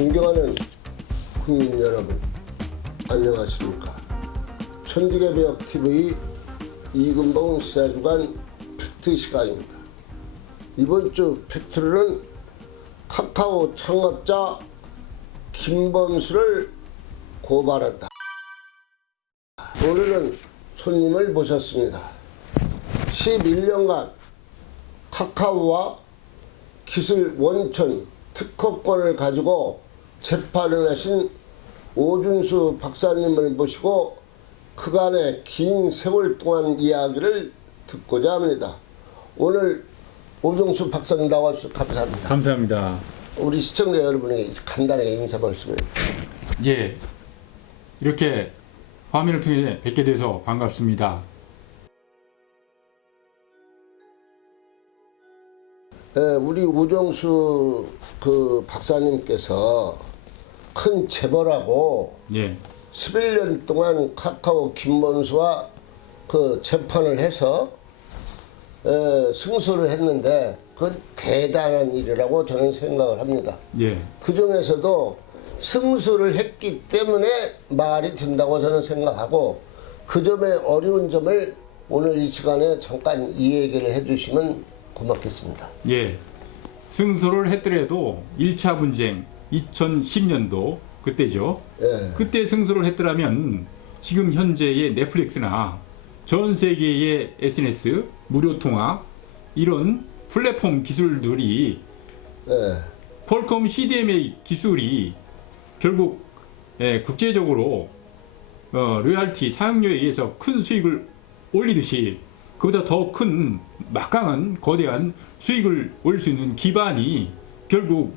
존경하는 국민 여러분, 안녕하십니까. 천지개벽 TV 이근봉 시사주간 팩트 시간입니다. 이번 주 팩트로는 카카오 창업자 김범수를 고발한다. 오늘은 손님을 모셨습니다. 11년간 카카오와 기술 원천 특허권을 가지고 재판을 하신 오준수 박사님을 모시고 그간의 긴 세월 동안 이야기를 듣고자 합니다. 오늘 오준수 박사님 나와주셔서 감사합니다. 감사합니다. 우리 시청자 여러분에게 간단하게 인사 말씀해 예, 이렇게 화면을 통해 뵙게 돼서 반갑습니다. 예, 우리 우정수 그 박사님께서 큰 재벌하고 예, 11년 동안 카카오 김범수와 그 재판을 해서 에, 승소를 했는데 그건 대단한 일이라고 저는 생각을 합니다. 예, 그 중에서도 승소를 했기 때문에 말이 된다고 저는 생각하고 그 점의 어려운 점을 오늘 이 시간에 잠깐 이 얘기를 해주시면 고맙겠습니다. 예. 승소를 했더라도 1차 분쟁 2010년도 그때죠. 예. 그때 승소를 했더라면 지금 현재의 넷플릭스나 전 세계의 SNS 무료 통화 이런 플랫폼 기술들이 예. 퀄컴 CDMA 기술이 결국 예, 국제적으로 어, 로얄티 사용료에 의해서 큰 수익을 올리듯이 그보다 더 큰 막강한 거대한 수익을 올릴 수 있는 기반이 결국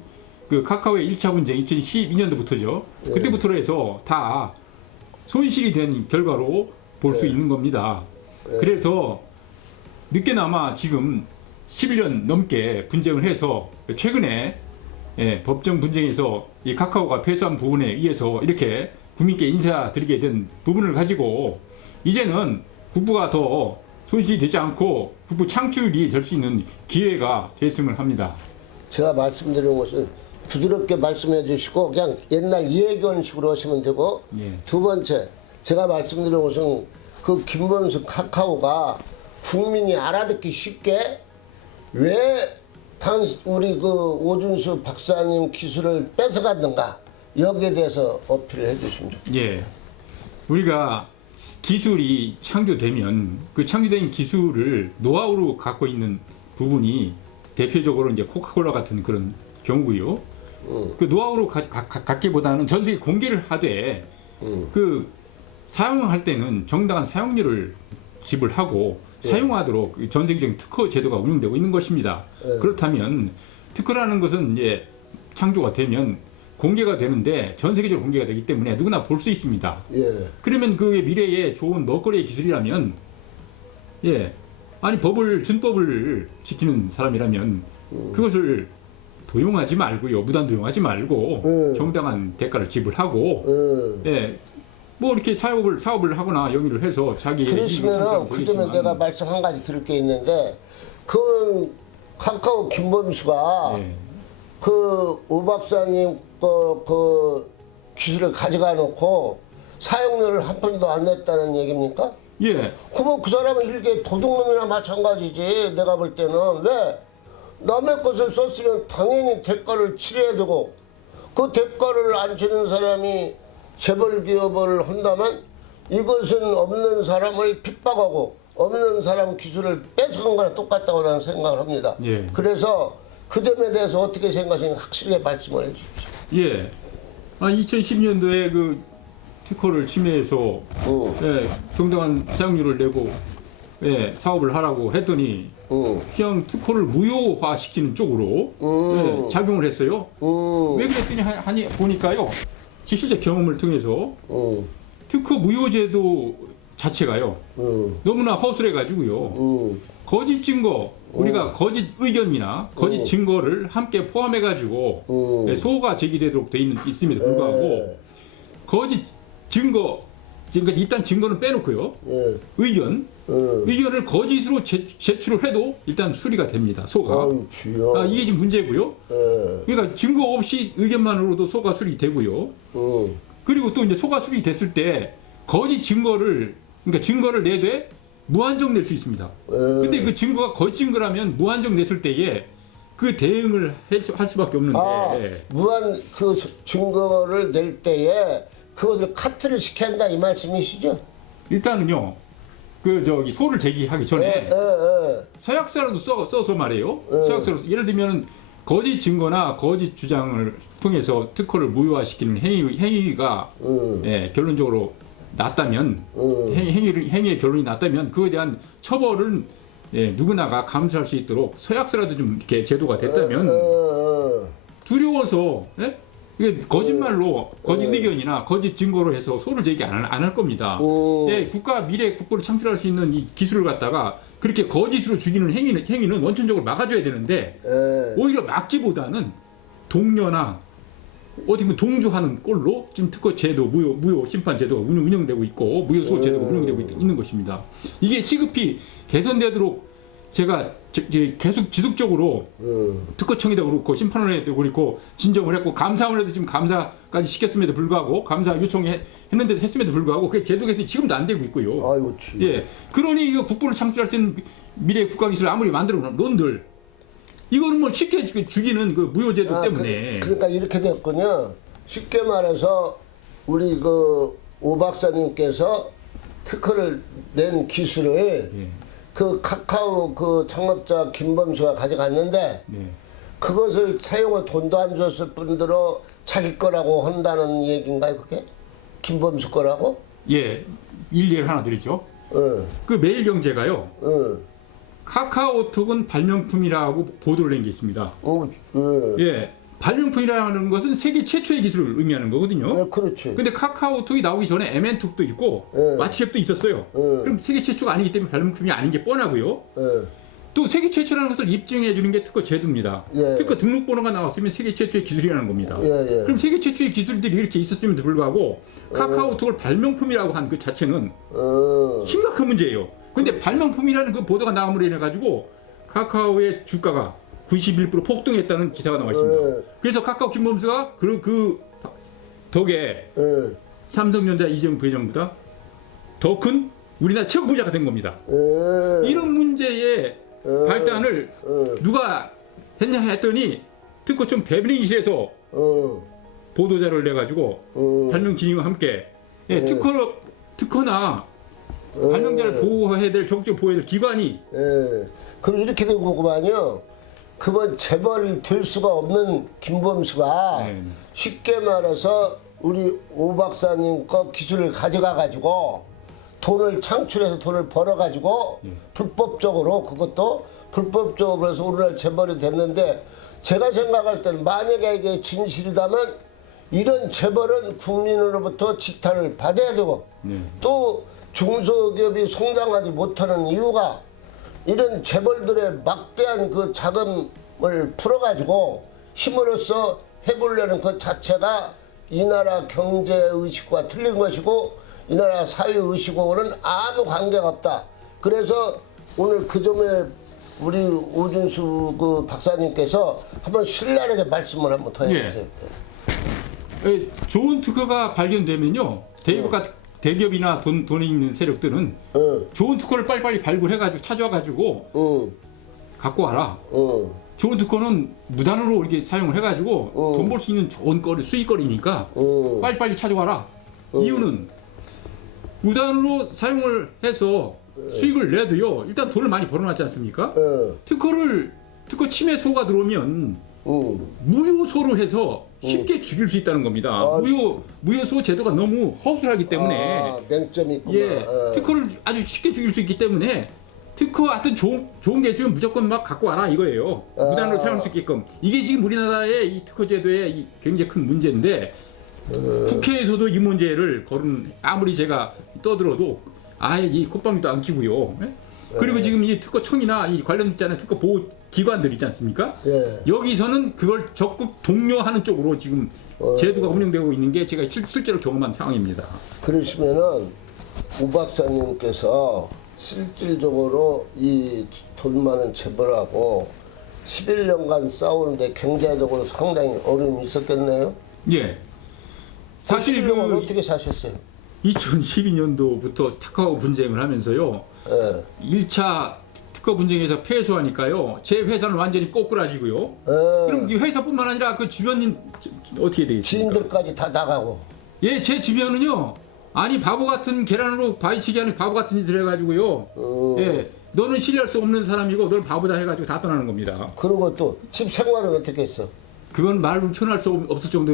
그 카카오의 1차 분쟁 2012년도부터죠. 그때부터 해서 다 손실이 된 결과로 볼수 네. 있는 겁니다. 그래서 늦게나마 지금 11년 넘게 분쟁을 해서 최근에 예, 법정 분쟁에서 이 카카오가 패소한 부분에 의해서 이렇게 국민께 인사드리게 된 부분을 가지고 이제는 국부가 더 손실이 되지 않고 국부 창출이 될 수 있는 기회가 됐음을 합니다. 제가 말씀드리는 것은 부드럽게 말씀해 주시고 그냥 옛날 이해견식으로 하시면 되고 예. 두 번째 제가 말씀드리는 것은 그 김범수 카카오가 국민이 알아듣기 쉽게 왜 당시 우리 그 오준수 박사님 기술을 뺏어갔는가 여기에 대해서 어필을 해 주시면 좋겠습니다. 예. 우리가 기술이 창조되면 그 창조된 기술을 노하우로 갖고 있는 부분이 대표적으로 이제 코카콜라 같은 그런 경우고요. 음. 그 노하우로 가, 가, 가- 갖기보다는 전 세계 공개를 하되 음. 그 사용할 때는 정당한 사용료를 지불하고 예. 사용하도록 그전 세계적인 특허 제도가 운영되고 있는 것입니다. 예. 그렇다면 특허라는 것은 이제 창조가 되면 공개가 되는데 전 세계적으로 공개가 되기 때문에 누구나 볼 수 있습니다. 예. 그러면 그 미래에 좋은 먹거리의 기술이라면 예 아니 법을 준법을 지키는 사람이라면 그것을 도용하지 말고요 무단 도용하지 말고 음. 정당한 대가를 지불하고 음. 예 뭐 이렇게 사업을 사업을 하거나 영위를 해서 자기 그러시면은 그 점에 내가 말씀 한 가지 드릴 게 있는데 그 카카오 김범수가 예. 그오 박사님 그, 그 기술을 가져가 놓고 사용료를 한 푼도 안 냈다는 얘기입니까? 예 그러면 그 사람은 일개 도둑놈이나 마찬가지지 내가 볼 때는 왜 남의 것을 썼으면 당연히 대가를 치러야 되고 그 대가를 안 치는 사람이 재벌 기업을 한다면 이것은 없는 사람을 핍박하고 없는 사람 기술을 뺏어간 거나 똑같다고 나는 생각을 합니다. 예. 그래서 그 점에 대해서 어떻게 생각하시는지 확실하게 말씀을 해주십시오. 예. 아 2010년도에 그 특허를 침해해서 응, 예, 정당한 사용료를 내고 예, 사업을 하라고 했더니 응, 그냥 특허를 무효화시키는 쪽으로 음. 예, 작용을 했어요. 응, 왜 그랬더니 하- 하니 보니까요. 제 실제 경험을 통해서 응, 특허 무효제도 자체가요. 응, 너무나 허술해 가지고요. 응, 거짓 증거 우리가 거짓 의견이나 거짓 음. 증거를 함께 포함해 가지고 응. 예, 소가 제기되도록 돼 있는 있음에도 불구하고 예. 거짓 증거 지금까지 일단 증거는 빼놓고요. 예. 의견, 어. 의견을 거짓으로 제, 제출을 해도 일단 수리가 됩니다. 소가. 아유 주여. 아, 이게 지금 문제고요. 예. 그러니까 증거 없이 의견만으로도 소가 수리되고요. 음. 그리고 또 이제 소가 수리됐을 때 거짓 증거를 그러니까 증거를 내되 무한정 낼 수 있습니다. 예. 근데 그 증거가 거짓 증거라면 무한정 냈을 때에 그 대응을 할, 수, 할 수밖에 없는데 아, 무한 그 증거를 낼 때에 그것을 카트를 시켜야 한다 이 말씀이시죠? 일단은요. 그 저기 소를 제기하기 전에 예, 예, 서약서라도 써, 써서 말이에요. 네. 서약서로 예를 들면 거짓 증거나 거짓 주장을 통해서 특허를 무효화시키는 행위 행위가 예. 음, 예, 결론적으로 났다면 음. 행, 행위를 행위의 결론이 났다면 그에 대한 처벌은 예, 누구나가 감수할 수 있도록 서약서라도 좀 이렇게 제도가 됐다면 어, 두려워서 예? 이게 거짓말로 거짓 네. 의견이나 거짓 증거로 해서 소를 제기 안할 겁니다. 어. 예, 국가 미래 국보를 창출할 수 있는 이 기술을 갖다가 그렇게 거짓으로 죽이는 행위는 행위는 원천적으로 막아줘야 되는데 예. 오히려 막기보다는 동료나 어떻게 보면 동조하는 꼴로 지금 특허 제도 무효 무효 심판 제도가 운영, 운영되고 있고 무효소 제도가 음. 운영되고 있, 있는 것입니다. 이게 시급히 개선되도록 제가 저- 이제 계속 지속적으로 음. 특허청에도 그렇고 심판원에도 그렇고 진정을 했고 감사원에도 지금 감사까지 시켰음에도 불구하고 감사 요청했는데도 했음에도 불구하고 그게 제도 개선이 지금도 안 되고 있고요. 아이고. 예, 그러니 이거 국보를 창출할 수 있는 미래 국가 기술을 아무리 만들어 놓은 론들 이거는 뭐 쉽게 주- 죽이는 그 무효제도 아, 때문에 그, 러니까 이렇게 됐군요. 쉽게 말해서 우리 그 오 박사님께서 특허를 낸 기술을 예, 그 카카오 그 창업자 김범수가 가져갔는데 네. 그것을 사용을 돈도 안 줬을 뿐더러 자기 거라고 한다는 얘기인가요 그게? 김범수 거라고? 예, 일례를 하나 드리죠. 응, 그 매일경제가요. 응, 카카오톡은 발명품이라고 보도를 낸 게 있습니다. 어, 응. 예, 발명품이라는 것은 세계 최초의 기술을 의미하는 거거든요. 네, 그렇지. 근데 카카오톡이 나오기 전에 MN톡도 있고 네. 마치앱도 있었어요. 네. 그럼 세계 최초가 아니기 때문에 발명품이 아닌 게 뻔하고요. 예, 또 세계 최초라는 것을 입증해 주는 게 특허 제도입니다. 예. 특허 등록번호가 나왔으면 세계 최초의 기술이라는 겁니다. 예, 예. 그럼 세계 최초의 기술들이 이렇게 있었음에도 불구하고 카카오톡을 발명품이라고 한 그 자체는 어, 심각한 문제예요. 근데 발명품이라는 그 보도가 나옴으로 인해 가지고 카카오의 주가가 91% 폭등했다는 기사가 나와 있습니다. 예. 그래서 카카오 김범수가 그, 그 덕에 예, 삼성전자 이재용 부회장보다 더 큰 우리나라 최고 부자가 된 겁니다. 예. 이런 문제의 예. 발단을 어, 누가 했냐 했더니 특허청 대변인실에서 어, 보도자료를 내 가지고 어, 발명 진행과 함께 예, 특허 특허나 어. 발명자를 보호해야 될 적극적 보호해야 될 기관이 예. 그럼 이렇게 된 거구만요. 그번 재벌이 될 수가 없는 김범수가 네. 쉽게 말해서 우리 오 박사님 거 기술을 가져가 가지고 돈을 창출해서 돈을 벌어 가지고 예. 불법적으로 그것도 불법적으로 해서 오늘날 재벌이 됐는데 제가 생각할 때는 만약에 이게 진실이다면 이런 재벌은 국민으로부터 지탄을 받아야 되고 네. 또 중소기업이 성장하지 못하는 이유가 이런 재벌들의 막대한 그 자금을 풀어가지고 힘으로써 해보려는 그 자체가 이 나라 경제 의식과 틀린 것이고 이 나라 사회 의식하고는 아무 관계가 없다. 그래서 오늘 그 점에 우리 오준수 그 박사님께서 한번 신랄하게 말씀을 한번 더 예. 해주세요. 예, 좋은 특허가 발견되면요 대기업 같은 대기업이나 돈 돈이 있는 세력들은 응, 좋은 특허를 빨리빨리 발굴해가지고 찾아와가지고 응, 갖고 와라. 응, 좋은 특허는 무단으로 이렇게 사용을 해가지고 어. 돈벌 수 있는 좋은 거리 수익거리니까 응. 빨리빨리 찾아와라. 이유는 무단으로 사용을 해서 수익을 내도요 일단 돈을 많이 벌어놨지 않습니까? 응, 특허를 특허 침해 소가 들어오면 응. 무효소로 해서 쉽게 죽일 수 있다는 겁니다. 아. 무효 무효소 제도가 너무 허술하기 때문에 아, 맹점이 있구나. 예 어. 특허를 아주 쉽게 죽일 수 있기 때문에 특허 하여튼 좋은 좋은 게 있으면 무조건 막 갖고 와라 이거예요. 아. 무단으로 사용할 수 있게끔 이게 지금 우리나라의 이 특허 제도의 이 굉장히 큰 문제인데 어. 국회에서도 이 문제를 거론 아무리 제가 떠들어도 아예 이 콧방귀도 안 키고요. 예? 그리고 네. 지금 이 특허청이나 이 관련자는 특허 보호 기관들 있지 않습니까? 예. 여기서는 그걸 적극 독려하는 쪽으로 지금 어. 제도가 운영되고 있는 게 제가 실, 실제로 경험한 상황입니다. 그러시면은 우 박사님께서 실질적으로 이 돈 많은 재벌하고 11년간 싸우는데 경제적으로 상당히 어려움이 있었겠네요. 예. 사실 11년간 그 어떻게 사셨어요? 2012년도부터 스타카오 분쟁을 하면서요. 예. 1차 특허 분쟁에서 패소하니까요. 제 회사는 완전히 꼬꾸라지고요. 예. 그럼 이 회사뿐만 아니라 그 주변인 어떻게 되겠습니까? 지인들까지 다 나가고. 예, 제 주변은요. 아니 바보 같은 계란으로 바위치기 하는 바보 같은 짓을 해가지고요. 음. 예, 너는 신뢰할 수 없는 사람이고 널 바보다 해가지고 다 떠나는 겁니다. 그리고 또 집 생활은 어떻게 했어? 그건 말로 표현할 수 없- 없을 정도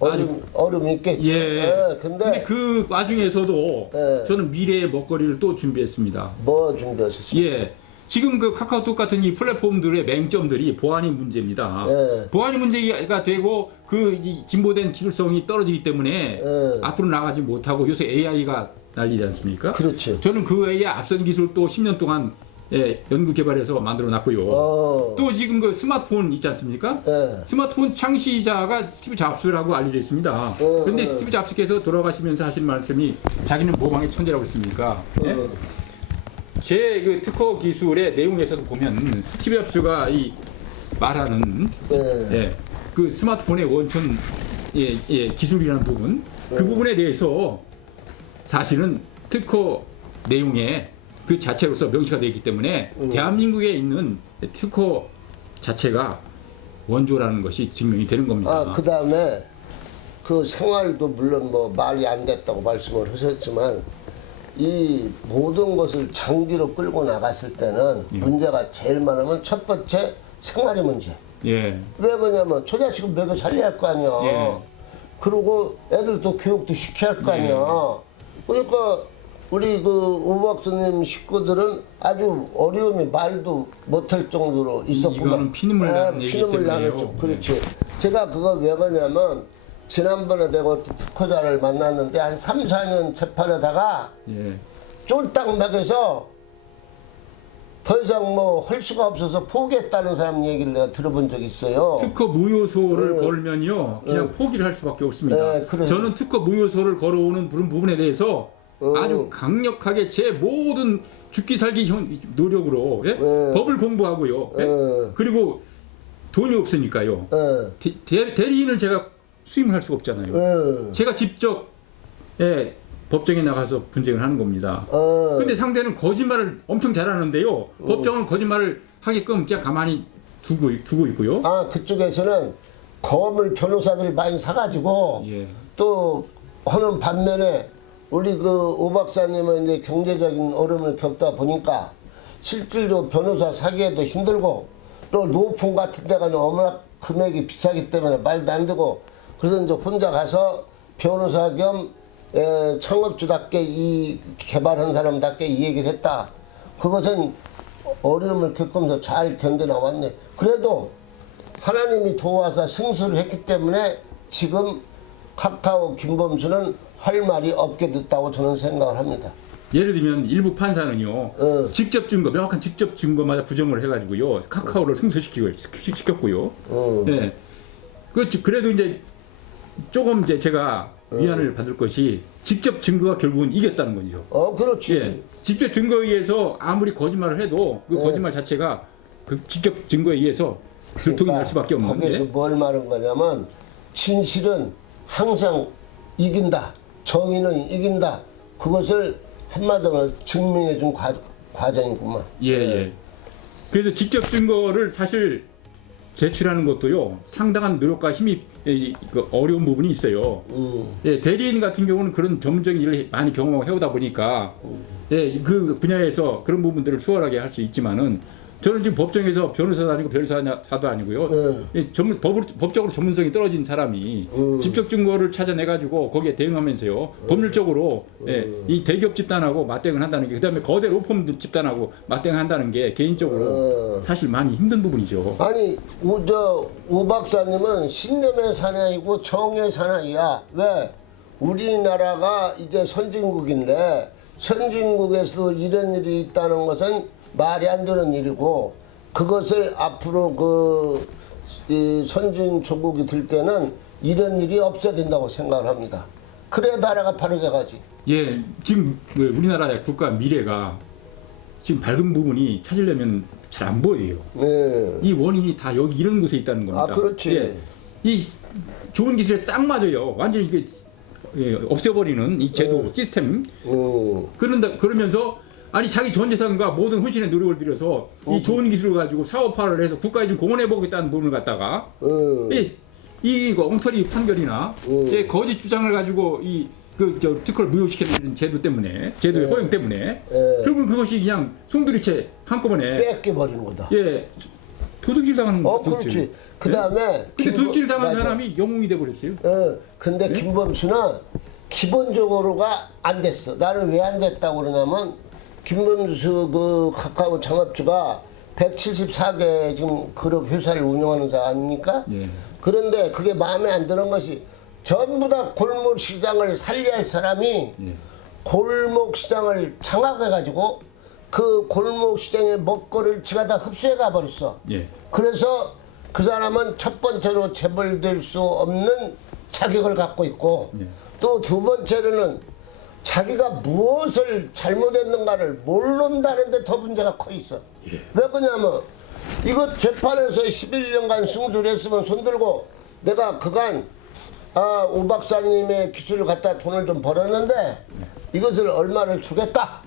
아주 어려움, 어려움이 있겠죠. 예. 근데, 근데 그 와중에서도 예. 저는 미래의 먹거리를 또 준비했습니다. 뭐 준비하셨어요? 예. 지금 그 카카오톡 같은 이 플랫폼들의 맹점들이 보안이 문제입니다. 예. 보안이 문제가 되고 그 이 진보된 기술성이 떨어지기 때문에 예. 앞으로 나가지 못하고 요새 AI가 난리지 않습니까? 그렇죠. 저는 그 외에 앞선 기술 또 10년 동안 예, 연구 개발해서 만들어 놨고요. 어. 또 지금 그 스마트폰 있지 않습니까? 예. 스마트폰 창시자가 스티브 잡스라고 알려져 있습니다. 어, 그런데 어. 스티브 잡스께서 돌아가시면서 하신 말씀이 자기는 모방의 천재라고 했습니까? 예? 어. 제 그 특허 기술의 내용에서도 보면 스티브 잡스가 이 말하는 예. 예, 그 스마트폰의 원천 예, 예, 기술이라는 부분 그 부분에 대해서 사실은 특허 내용에 그 자체로서 명시가 되어 있기 때문에 음. 대한민국에 있는 특허 자체가 원조라는 것이 증명이 되는 겁니다. 아, 그 다음에 그 생활도 물론 뭐 말이 안 됐다고 말씀을 하셨지만 이 모든 것을 장기로 끌고 나갔을 때는 예. 문제가 제일 많으면 첫 번째 생활의 문제. 예, 왜 그러냐면 저 자식은 먹여 살려야 할 거 아니야. 예. 그리고 애들도 교육도 시켜야 할 거 아니야. 그러니까 우리 그 오박사님 식구들은 아주 어려움이 말도 못할 정도로 있었구만. 이거는 피눈물 나는 아, 얘기이기 피눈물 때문에요. 나는 좀 그렇지. 제가 그걸 왜 그러냐면 지난번에 내가 특허자를 만났는데 한 3, 4년 재판하다가 예, 쫄딱 먹여서 더 이상 뭐 할 수가 없어서 포기했다는 사람 얘기를 내가 들어본 적이 있어요. 특허 무효소를 어. 걸면요 그냥 어. 포기를 할 수밖에 없습니다. 네. 저는 특허 무효소를 걸어오는 그런 부분에 대해서 어. 아주 강력하게 제 모든 죽기 살기 현- 노력으로 예? 네. 법을 공부하고요. 예? 어, 그리고 돈이 없으니까요. 어, 대, 대, 대리인을 제가 수임을 할 수가 없잖아요. 어, 제가 직접 예, 법정에 나가서 분쟁을 하는 겁니다. 어. 근데 상대는 거짓말을 엄청 잘하는데요. 법정은 거짓말을 하게끔 그냥 가만히 두고 두고 있고요. 아 그쪽에서는 거물 변호사들 많이 사가지고 예. 또 하는 반면에 우리 그 오 박사님은 이제 경제적인 어려움을 겪다 보니까 실질로 변호사 사기에도 힘들고 또 노품 같은 데가 너무나 금액이 비싸기 때문에 말도 안 되고 그래서 이제 혼자 가서 변호사 겸 에, 창업주답게 이 개발한 사람답게 이 얘기를 했다. 그것은 어려움을 겪으면서 잘 견뎌 나왔네. 그래도 하나님이 도와서 승소를 했기 때문에 지금 카카오 김범수는 할 말이 없게 됐다고 저는 생각을 합니다. 예를 들면 일부 판사는요. 어. 직접 증거, 명확한 직접 증거마다 부정을 해가지고요. 카카오를 승소시키고 시- 시켰고요. 어. 네. 그 그래도 이제 조금 이제 제가 위안을 받을 것이 직접 증거가 결국은 이겼다는 거죠. 어, 그렇지. 예. 직접 증거에 의해서 아무리 거짓말을 해도 그 네. 거짓말 자체가 그 직접 증거에 의해서 들통이 날 수밖에 없는 그러니까 거기서 데 뭘 말한 거냐면 진실은 항상 이긴다. 정의는 이긴다. 그것을 한마디로 증명해 준 과, 과정이구만. 예, 예. 그래서 직접 증거를 사실 제출하는 것도요 상당한 노력과 힘이 이- 그 어려운 부분이 있어요. 음. 예, 대리인 같은 경우는 그런 전문적인 일을 많이 경험하고 해오다 보니까 예, 그 분야에서 그런 부분들을 수월하게 할 수 있지만은 저는 지금 법정에서 변호사도 아니고 변호사도 아니고요. 네. 예, 전문 법으로, 법적으로 전문성이 떨어진 사람이 음. 직접 증거를 찾아내 가지고 거기에 대응하면서요 법률적으로 예, 음. 이 대기업 집단하고 맞대응을 한다는 게 그다음에 거대 로펌 집단하고 맞대응을 한다는 게 개인적으로 어. 사실 많이 힘든 부분이죠. 아니 우, 저, 우 박사님은 신념의 사나이고 정의 사나이야. 왜? 우리나라가 이제 선진국인데 선진국에서도 이런 일이 있다는 것은 말이 안 되는 일이고 그것을 앞으로 그이 선진 조국이 들 때는 이런 일이 없어야 된다고 생각을 합니다. 그래야 나라가 바르게 가지. 예, 지금 그 우리나라의 국가 미래가 지금 밝은 부분이 찾으려면 잘 안 보여요. 네. 이 원인이 다 여기 이런 곳에 있다는 겁니다. 아, 그렇지. 예, 이 스- 좋은 기술에 싹 맞아요. 완전히 이게 예, 없애버리는 이 제도 네. 시스템. 음. 그런다 그러면서 아니 자기 전 재산과 모든 혼신의 노력을 들여서 이 좋은 기술을 가지고 사업화를 해서 국가에 좀 공헌해 보겠다는 부분을 갖다가 음. 이, 이 엉터리 판결이나 음. 이 거짓 주장을 가지고 이 그 저 특허를 무효시키는 제도 때문에 제도의 네. 허용 때문에 예. 결국은 그것이 그냥 송두리째 한꺼번에 뺏겨 버리는 거다. 예 도둑질 당하는 어, 거죠. 그렇지. 그 다음에. 근데 도둑질 당한 사람이 영웅이 돼 버렸어요. 어, 근데 네? 김범수는 기본적으로가 안 됐어. 나는 왜 안 됐다고 그러냐면 김범수 그 카카오 창업주가 174개 지금 그룹 회사를 운영하는 사 아닙니까? 예. 그런데 그게 마음에 안 드는 것이 전부 다 골목 시장을 살려야 할 사람이 예. 골목 시장을 장악해가지고 그 골목 시장의 먹거리를 지가 다 흡수해 가버렸어. 예. 그래서 그 사람은 첫 번째로 재벌될 수 없는 자격을 갖고 있고 예. 또두 번째로는 자기가 무엇을 잘못했는가를 모른다는데 더 문제가 커 있어. 예. 왜 그러냐면 이거 재판에서 11년간 승소를 했으면 손들고 내가 그간 아, 오 박사님의 기술을 갖다 돈을 좀 벌었는데 이것을 얼마를 주겠다.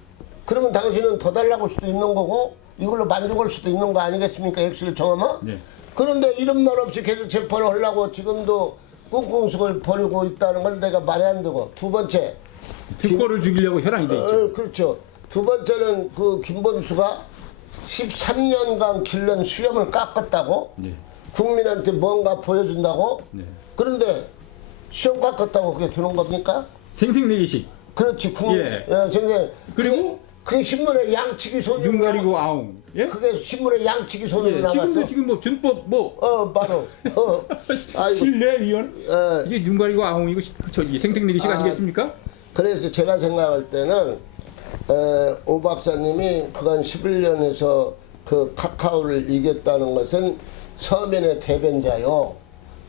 그러면 당신은 더 달라고 할 수도 있는 거고 이걸로 만족할 수도 있는 거 아니겠습니까? 액수를 정하면. 네. 그런데 이런 말 없이 계속 재판을 하려고 지금도 꿍꿍숙을 벌이고 있다는 건 내가 말이 안 되고 두 번째 특허를 죽이려고 혈안이 돼 있죠. 어, 그렇죠. 두 번째는 그 김범수가 13년간 길른 수염을 깎았다고 네. 국민한테 뭔가 보여준다고 네. 그런데 수염 깎았다고 그게 되는 겁니까? 생생내기식 그렇지. 국민, 예. 예, 선생님. 그리고 그게, 그게 신문에 양치기 손으로 눈 가리고 아웅. 예? 그게 신문에 양치기 손으로 예, 나갔어. 지금도 지금 뭐 준법 뭐 어, 바로. 어. 아이고. 실내 위원 예. 이게 눈 가리고 아웅 이거 저기 생생내기식 아. 아니겠습니까? 그래서 제가 생각할 때는 에, 오 박사님이 그간 11년에서 그 카카오를 이겼다는 것은 서민의 대변자요.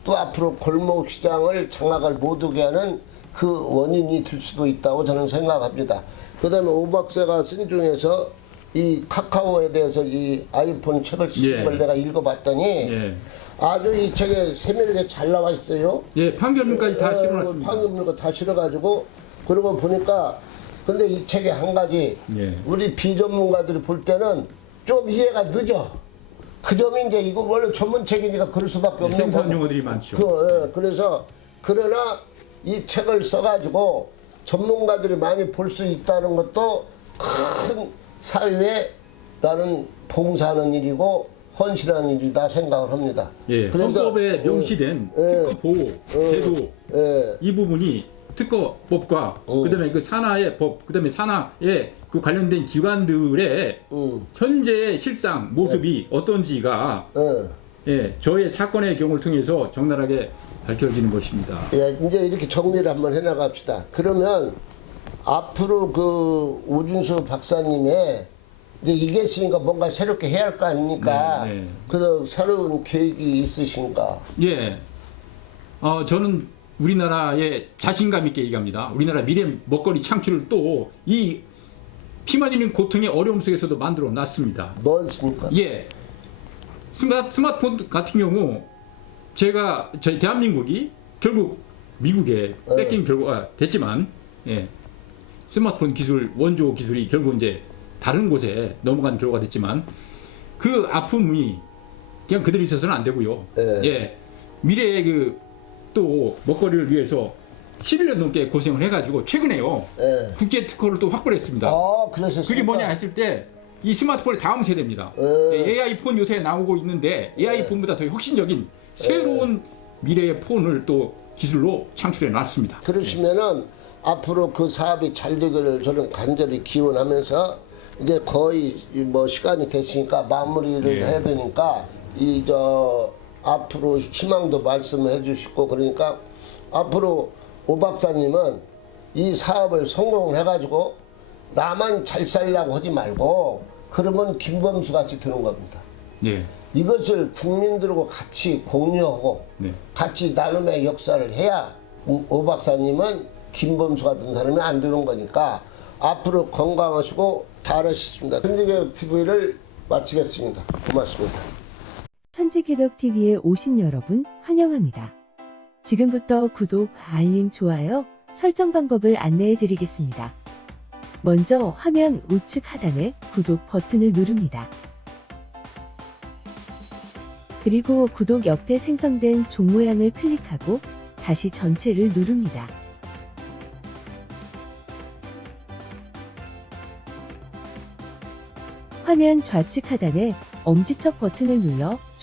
또 앞으로 골목 시장을 장악을 못하게 하는 그 원인이 될 수도 있다고 저는 생각합니다. 그 다음에 오 박사가 쓴 중에서 이 카카오에 대해서 이 아이폰 책을 쓴 예. 걸 내가 읽어봤더니 예. 아주 이 책에 세밀하게 잘 나와 있어요. 예, 판결문까지 다 어, 실어놨습니다. 이거 다 실어가지고 그러고 보니까 근데 이 책에 한 가지 예. 우리 비전문가들이 볼 때는 좀 이해가 늦어. 그 점이 이제 이거 원래 전문책이니까 그럴 수밖에 없는 생소한 거고. 용어들이 많죠. 그, 예, 그래서 그러나 이 책을 써가지고 전문가들이 많이 볼 수 있다는 것도 큰 사회에 나는 봉사하는 일이고 헌신하는 일이다 생각을 합니다. 예, 그래서, 헌법에 어, 명시된 예. 특허 보호 제도 예. 이 부분이 특허법과 어. 그다음에 그 산하의 법, 그다음에 산하의 그 관련된 기관들의 음, 현재의 실상 모습이 네. 어떤지가 예. 예, 저의 사건의 경우를 통해서 적나라하게 밝혀지는 것입니다. 예, 이제 이렇게 정리를 한번 해나갑시다. 그러면 앞으로 그 오준수 박사님의 이제 이게 있으니까 뭔가 새롭게 해야 할 거 아닙니까? 네, 네. 그래서 새로운 계획이 있으신가? 예, 어, 저는 우리나라의 자신감 있게 얘기합니다. 우리나라 미래 먹거리 창출을 또 이 피만 있는 고통의 어려움 속에서도 만들어 놨습니다. 뭐습니까? 예. 스마, 스마트폰 같은 경우 제가 저희 대한민국이 결국 미국에 네. 뺏긴 결과가 됐지만 예. 스마트폰 기술 원조 기술이 결국 이제 다른 곳에 넘어간 결과가 됐지만 그 아픔이 그냥 그대로 있어서는 안 되고요. 네. 예. 미래의 그 또 먹거리를 위해서 11년 넘게 고생을 해가지고 최근에요 예. 국제 특허를 또 확보를 했습니다. 아, 그러셨습니까? 그게 뭐냐 했을 때 이 스마트폰의 다음 세대입니다. 네. AI 폰 요새 나오고 있는데 AI 폰보다 더 혁신적인 새로운 미래의 폰을 또 기술로 창출해 놨습니다. 그러시면은 앞으로 그 사업이 잘 되기를 저는 간절히 기원하면서 이제 거의 뭐 시간이 됐으니까 마무리를 예. 해야 되니까 이 저 앞으로 희망도 말씀해 주시고 그러니까 앞으로 오 박사님은 이 사업을 성공을 해가지고 나만 잘 살려고 하지 말고 그러면 김범수 같이 되는 겁니다. 네, 이것을 국민들하고 같이 공유하고 네. 같이 나눔의 역사를 해야 오 박사님은 김범수 같은 사람이 안 되는 거니까 앞으로 건강하시고 잘하셨습니다. 천지개혁 TV를 마치겠습니다. 고맙습니다. 천지개벽TV에 오신 여러분 환영합니다. 지금부터 구독, 알림, 좋아요, 설정 방법을 안내해 드리겠습니다. 먼저 화면 우측 하단에 구독 버튼을 누릅니다. 그리고 구독 옆에 생성된 종 모양을 클릭하고 다시 전체를 누릅니다. 화면 좌측 하단에 엄지척 버튼을 눌러